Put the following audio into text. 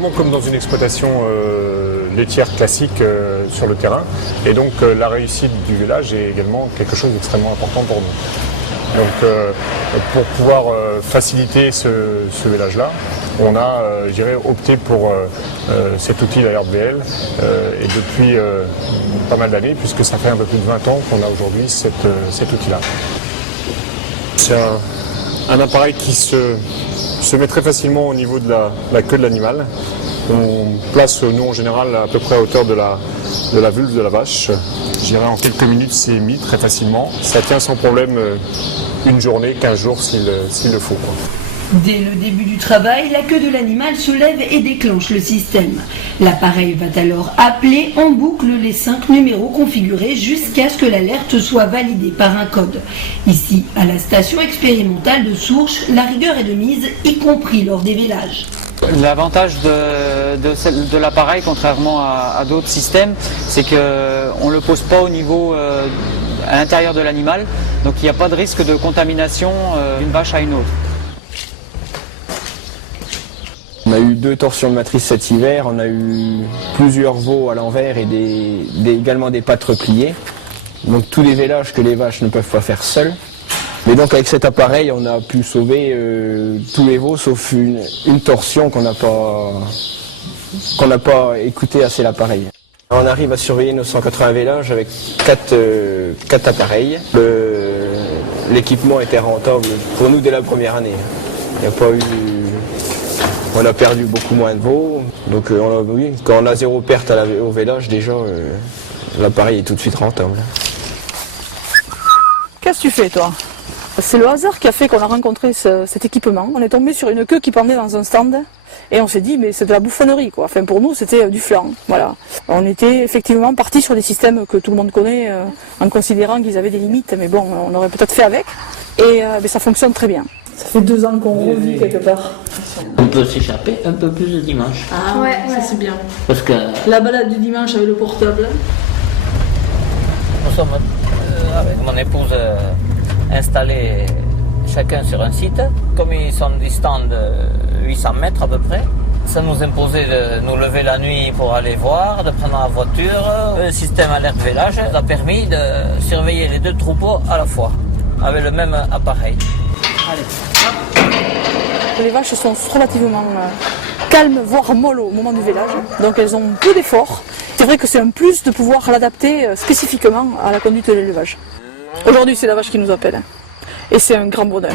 vraiment comme dans une exploitation laitière classique sur le terrain. Et donc la réussite du vélage est également quelque chose d'extrêmement important pour nous. Donc pour pouvoir faciliter ce vélage-là, on a opté pour cet outil, la RBL, et depuis pas mal d'années, puisque ça fait un peu plus de 20 ans qu'on a aujourd'hui cet outil-là. C'est un appareil qui se met très facilement au niveau de la queue de l'animal. On place, nous en général, à peu près à hauteur de la vulve de la vache. Je dirais en quelques minutes, c'est mis très facilement. Ça tient sans problème une journée, 15 jours s'il le faut, quoi. Dès le début du travail, la queue de l'animal se lève et déclenche le système. L'appareil va alors appeler en boucle les 5 numéros configurés jusqu'à ce que l'alerte soit validée par un code. Ici, à la station expérimentale de Sourches, la rigueur est de mise, y compris lors des vélages. L'avantage de l'appareil, contrairement à d'autres systèmes, c'est qu'on ne le pose pas au niveau à l'intérieur de l'animal, donc il n'y a pas de risque de contamination d'une vache à une autre. On a eu 2 torsions de matrice cet hiver, on a eu plusieurs veaux à l'envers et également des pattes repliées. Donc tous les vélages que les vaches ne peuvent pas faire seules. Mais donc avec cet appareil, on a pu sauver tous les veaux sauf une torsion qu'on n'a pas écouté assez l'appareil. On arrive à surveiller nos 180 vélages avec 4 appareils. L'équipement était rentable pour nous dès la première année. Il n'y a pas eu... On a perdu beaucoup moins de veaux, donc quand on a 0 perte au vélage, déjà l'appareil est tout de suite rentable. Qu'est-ce que tu fais, toi? C'est le hasard qui a fait qu'on a rencontré cet équipement. On est tombé sur une queue qui pendait dans un stand et on s'est dit mais c'est de la bouffonnerie, quoi. Enfin pour nous c'était du flan. Voilà. On était effectivement partis sur des systèmes que tout le monde connaît en considérant qu'ils avaient des limites, mais bon on aurait peut-être fait avec et ça fonctionne très bien. Ça fait 2 ans qu'on revit quelque part. On peut s'échapper un peu plus le dimanche. Ah ouais, ça c'est bien. Parce que La balade du dimanche avec le portable. nous sommes avec mon épouse installés chacun sur un site. Comme ils sont distants de 800 mètres à peu près, ça nous imposait de nous lever la nuit pour aller voir, de prendre la voiture. Le système alerte vélage nous a permis de surveiller les 2 troupeaux à la fois, avec le même appareil. Allez. Les vaches sont relativement calmes, voire molles au moment du vélage, donc elles ont peu d'efforts. C'est vrai que c'est un plus de pouvoir l'adapter spécifiquement à la conduite de l'élevage. Aujourd'hui c'est la vache qui nous appelle et c'est un grand bonheur.